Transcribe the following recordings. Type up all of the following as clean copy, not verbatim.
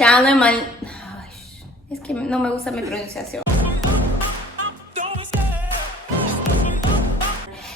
channel. Es que no me gusta mi pronunciación.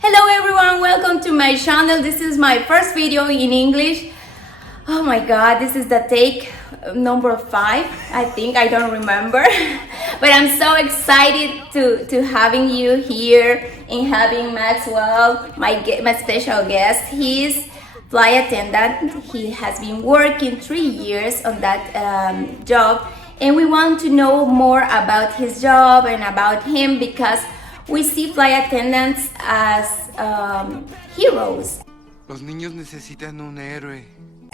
Hello everyone, welcome to my channel. This is my first video in English. Oh my god, this is the take number 5, I think, I don't remember. But I'm so excited to having you here and having Maxwell, my special guest. He's flight attendant. He has been working 3 years on that job, and we want to know more about his job and about him because we see flight attendants as heroes. Los niños necesitan un héroe.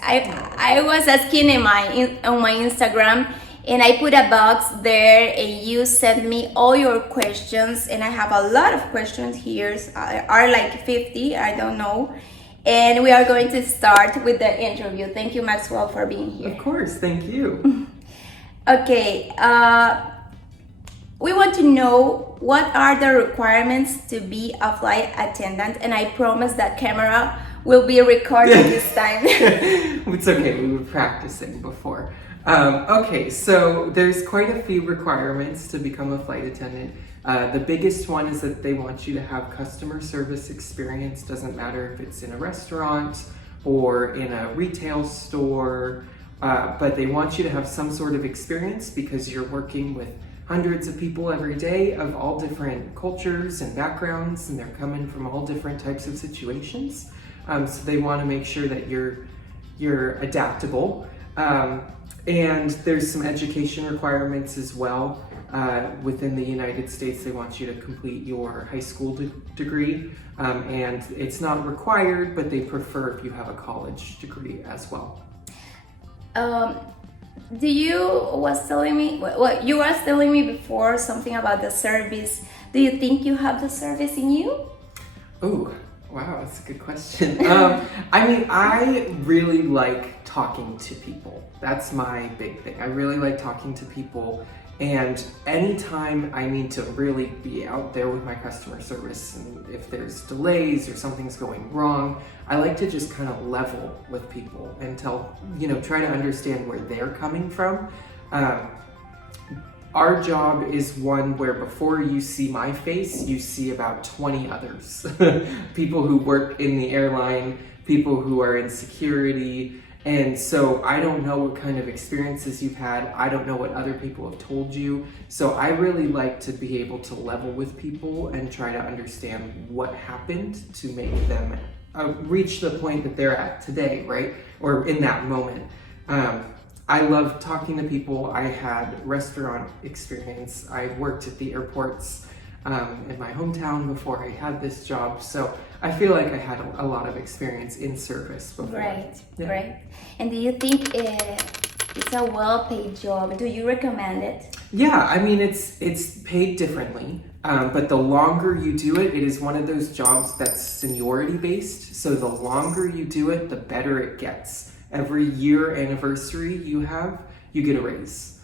I was asking on my Instagram, and I put a box there, and you sent me all your questions, and I have a lot of questions here, are like 50, I don't know. And we are going to start with the interview. Thank you, Maxwell, for being here. Of course, thank you. Okay, we want to know what are the requirements to be a flight attendant, and I promise that camera will be recording this time. It's okay, we were practicing before. Okay, so there's quite a few requirements to become a flight attendant. The biggest one is that they want you to have customer service experience. Doesn't matter if it's in a restaurant or in a retail store, but they want you to have some sort of experience because you're working with hundreds of people every day of all different cultures and backgrounds, and they're coming from all different types of situations. So they want to make sure that you're adaptable. And there's some education requirements as well. Within the United States, they want you to complete your high school degree. And it's not required, but they prefer if you have a college degree as well. You was telling me before something about the service. Do you think you have the service in you? Oh, wow, that's a good question. I mean, I really like talking to people. That's my big thing. I really like talking to people, and anytime I need to really be out there with my customer service, and if there's delays or something's going wrong, I like to just kind of level with people and try to understand where they're coming from. Our job is one where before you see my face, you see about 20 others. People who work in the airline, people who are in security. And so I don't know what kind of experiences you've had. I don't know what other people have told you. So I really like to be able to level with people and try to understand what happened to make them reach the point that they're at today, right? Or in that moment. I love talking to people. I had restaurant experience. I worked at the airports in my hometown before I had this job. So I feel like I had a lot of experience in service before. Right, yeah. Right. And do you think it's a well-paid job? Do you recommend it? Yeah, I mean, it's paid differently. But the longer you do it, it is one of those jobs that's seniority based. So the longer you do it, the better it gets. Every year anniversary you get a raise.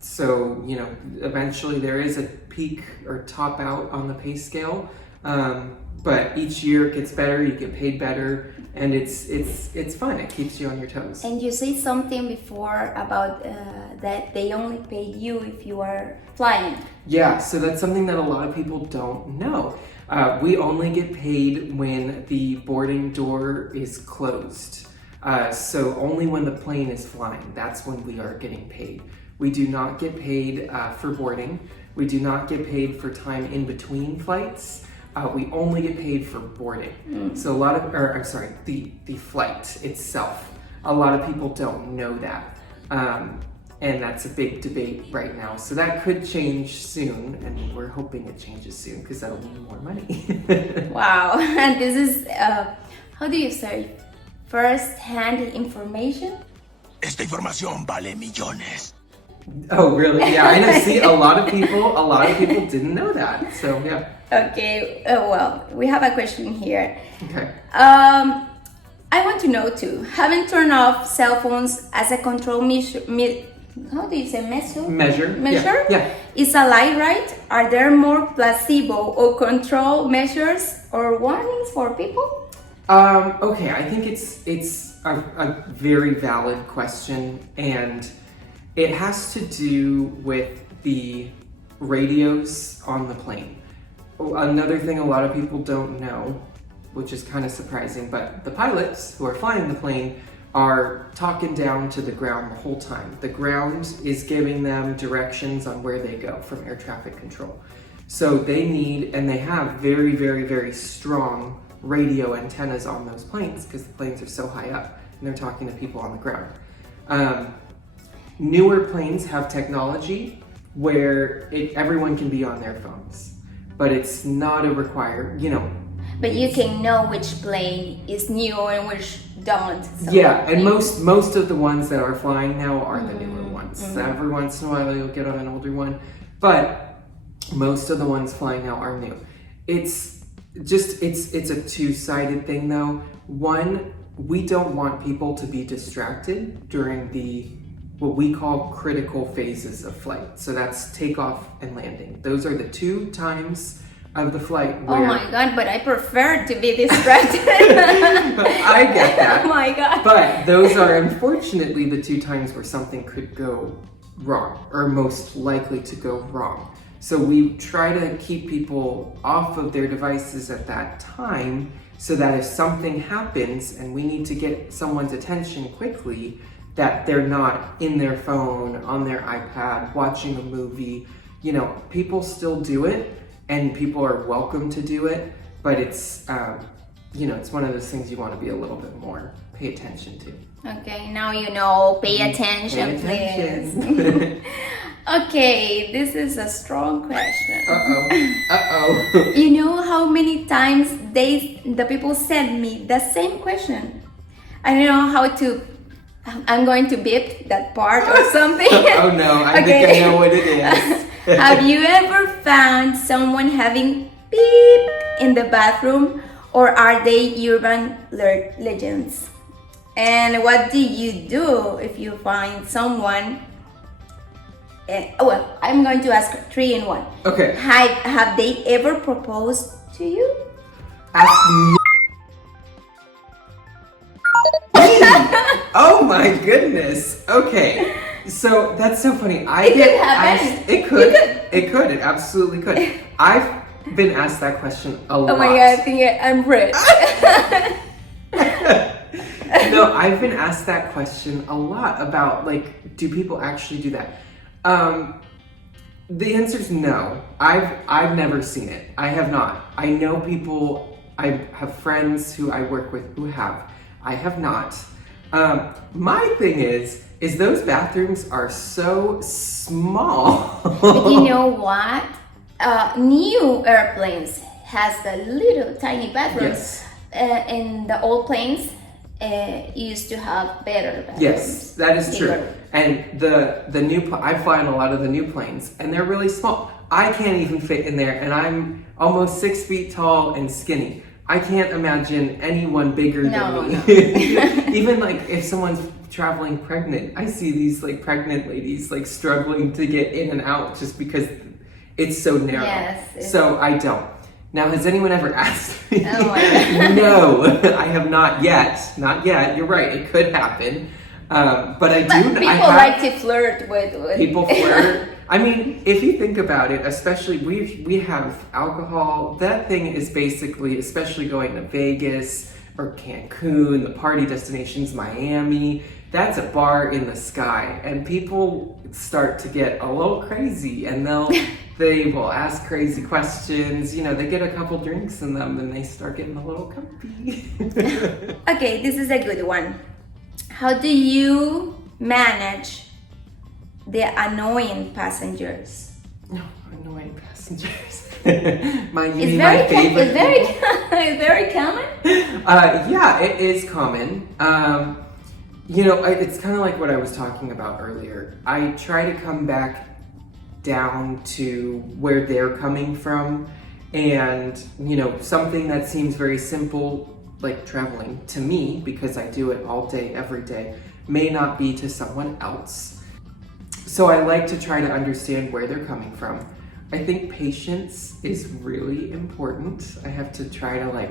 So, eventually there is a peak or top out on the pay scale. But each year it gets better, you get paid better, and it's fun. It keeps you on your toes. And you said something before about that they only pay you if you are flying. Yeah, so that's something that a lot of people don't know. We only get paid when the boarding door is closed. So only when the plane is flying, that's when we are getting paid. We do not get paid for boarding. We do not get paid for time in between flights. We only get paid for boarding. So the flight itself. A lot of people don't know that. And that's a big debate right now. So that could change soon, and we're hoping it changes soon because that'll mean more money. Wow, and this is, how do you say, first-hand information? Esta información vale millones. Oh, really? Yeah, I know. See, a lot of people didn't know that. So, yeah. Okay, well, we have a question here. Okay. I want to know too, having turned off cell phones as a control how do you say, measure? Yeah. Is a lie, right? Are there more placebo or control measures or warnings for people? Okay, I think it's a very valid question, and it has to do with the radios on the plane. Another thing a lot of people don't know, which is kind of surprising, but the pilots who are flying the plane are talking down to the ground the whole time. The ground is giving them directions on where they go from air traffic control. So they need, and they have very, very, very strong radio antennas on those planes because the planes are so high up and they're talking to people on the ground. Newer planes have technology where everyone can be on their phones, but it's not a required, But you can know which plane is new and which don't. So yeah, and most of the ones that are flying now are the newer ones. Every once in a while you'll get on an older one, but most of the ones flying now are new. It's a two-sided thing though. One, we don't want people to be distracted during what we call critical phases of flight. So that's takeoff and landing. Those are the 2 times of the flight where... Oh my god, but I prefer to be distracted. I get that. Oh my god. But those are unfortunately the 2 times where something could go wrong, or most likely to go wrong. So we try to keep people off of their devices at that time so that if something happens and we need to get someone's attention quickly, that they're not in their phone, on their iPad, watching a movie. People still do it, and people are welcome to do it, but it's, it's one of those things you want to be a little bit more, pay attention to. Okay, now you know, pay attention, please. Okay, this is a strong question. Uh-oh. You know how many times the people send me the same question? I don't know how to, I'm going to beep that part or something. Oh no, I think I know what it is. Have you ever found someone having beep in the bathroom, or are they urban legends? And what do you do if you find someone? Well, I'm going to ask 3 in 1. Okay. Have they ever proposed to you? Ask me. Oh my goodness. Okay. So that's so funny. It could. It absolutely could. I've been asked that question a lot. Oh my god, I think I'm rich. No, I've been asked that question a lot about, do people actually do that? The answer is no. I've never seen it. I have not. I know people, I have friends who I work with who have. I have not. My thing is those bathrooms are so small. But you know what? New airplanes has the little tiny bathrooms. Yes. And the old planes used to have better bathrooms. Yes, that is true. Bigger. And the new, I fly in a lot of the new planes, and they're really small. I can't even fit in there, and I'm almost 6 feet tall and skinny. I can't imagine anyone bigger than me. No. Even if someone's traveling pregnant, I see these pregnant ladies struggling to get in and out just because it's so narrow. Yes. So I don't. Now, has anyone ever asked me? Oh my God. No, I have not yet. Not yet. You're right. It could happen. But I do. But people like to flirt with. People flirt. I mean, if you think about it, especially we have alcohol. That thing is basically, especially going to Vegas or Cancun, the party destinations, Miami. That's a bar in the sky, and people start to get a little crazy, and they will ask crazy questions. They get a couple drinks in them, and they start getting a little comfy. Okay, this is a good one. How do you manage the annoying passengers? No, annoying passengers. It's very common. Yeah, it is common. It's kind of like what I was talking about earlier. I try to come back down to where they're coming from, and something that seems very simple, like traveling, to me, because I do it all day, every day, may not be to someone else. So I like to try to understand where they're coming from. I think patience is really important. I have to try to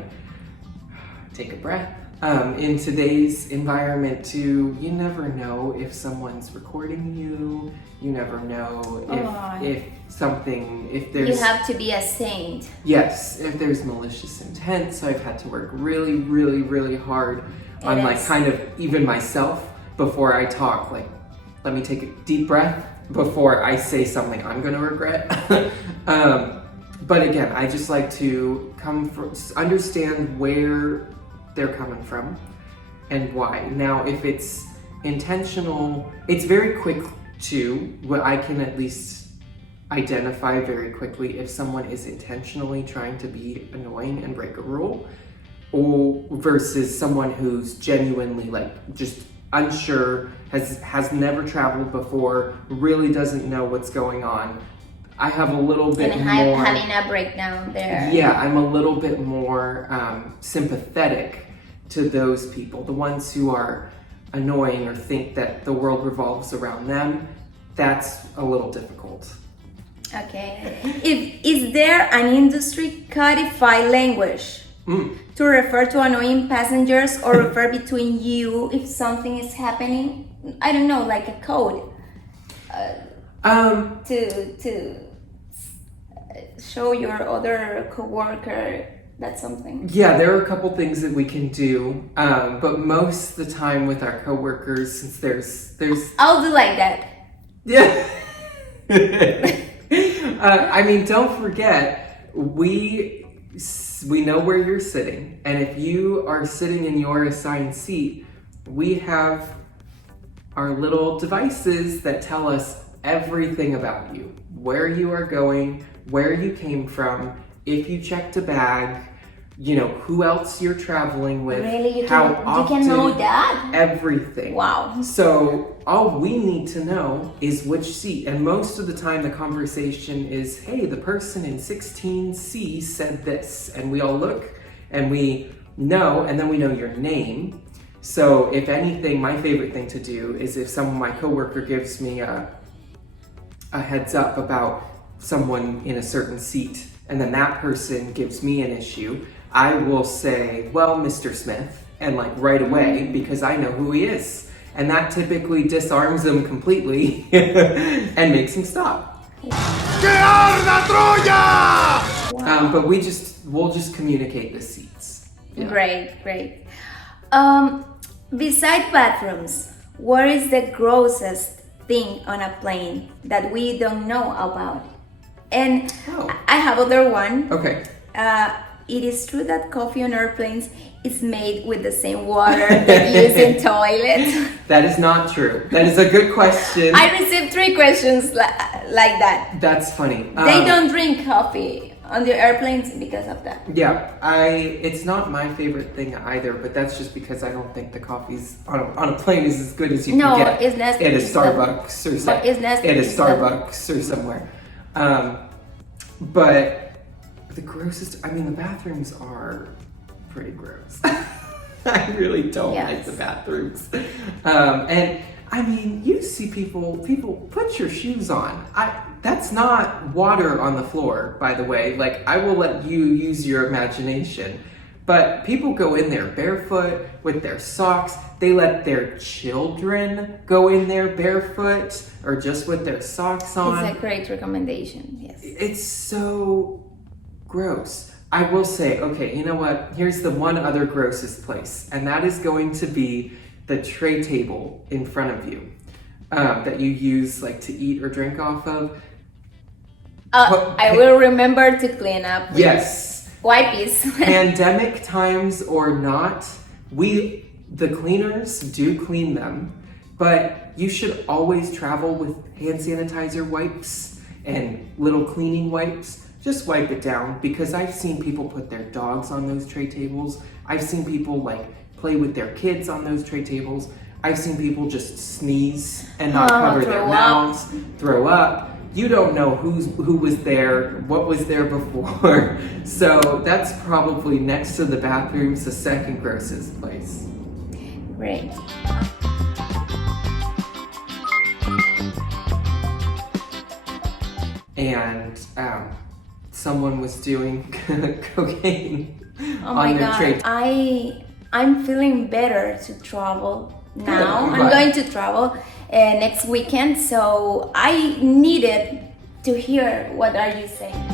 take a breath, In today's environment too, you never know if someone's recording you. You never know if there's... You have to be a saint. Yes, if there's malicious intent. So I've had to work really, really, really hard on like kind of even myself before I talk. Like, let me take a deep breath before I say something I'm gonna regret. But again, I just like to understand where they're coming from and why. Now, if it's intentional, it's very quick too. What I can at least identify very quickly if someone is intentionally trying to be annoying and break a rule, or versus someone who's genuinely like just unsure, has never traveled before, really doesn't know what's going on. I have a little bit more having a breakdown there. Yeah, I'm a little bit more sympathetic to those people, the ones who are annoying or think that the world revolves around them. That's a little difficult. Okay. Is there an industry codified language to refer to annoying passengers or refer between you if something is happening? I don't know, like a code. To show your other coworker that's something. Yeah, there are a couple things that we can do, but most of the time with our coworkers, since there's I'll do like that. Yeah. I mean, don't forget, we know where you're sitting, and if you are sitting in your assigned seat, we have our little devices that tell us everything about you, where you are going, where you came from, if you checked a bag, you know, who else you're traveling with, really? You often, can know that? everything. Wow. So all we need to know is which seat, and most of the time the conversation is, hey, the person in 16C said this, and we all look and we know, and then we know your name. So if anything, my favorite thing to do is if my coworker gives me a heads up about someone in a certain seat, and then that person gives me an issue, I will say, well, Mr. Smith, and like right away, because I know who he is. And that typically disarms him completely and makes him stop. Wow. But we'll just communicate the seats. Yeah. Great. Besides bathrooms, what is the grossest thing on a plane that we don't know about? And I have other one. Okay. It is true that coffee on airplanes is made with the same water that you use in toilets. That is not true. That is a good question. I received 3 questions like that. That's funny. They don't drink coffee on the airplanes because of that. Yeah, it's not my favorite thing either, but that's just because I don't think the coffee's on a plane is as good as you can get it's nasty. at a Starbucks or something. It's nasty. At a Starbucks or somewhere. But the grossest, I mean, the bathrooms are pretty gross. I really don't like the bathrooms. And I mean, you see people put your shoes on. That's not water on the floor, by the way. Like, I will let you use your imagination. But people go in there barefoot with their socks. They let their children go in there barefoot or just with their socks on. It's a great recommendation, yes. It's so gross. I will say, okay, you know what? Here's the one other grossest place, and that is going to be the tray table in front of you that you use like to eat or drink off of. I will remember to clean up. Yes. Wipes. Pandemic times or not, the cleaners do clean them, but you should always travel with hand sanitizer wipes and little cleaning wipes. Just wipe it down, because I've seen people put their dogs on those tray tables. I've seen people like play with their kids on those tray tables. I've seen people just sneeze and not cover their mouths, throw up. You don't know who was there, what was there before. So that's probably next to the bathrooms, the second grossest place. Great. And someone was doing cocaine Oh on my their God. tray. I'm feeling better to travel now. Good. I'm going to travel next weekend, so I needed to hear what are you saying.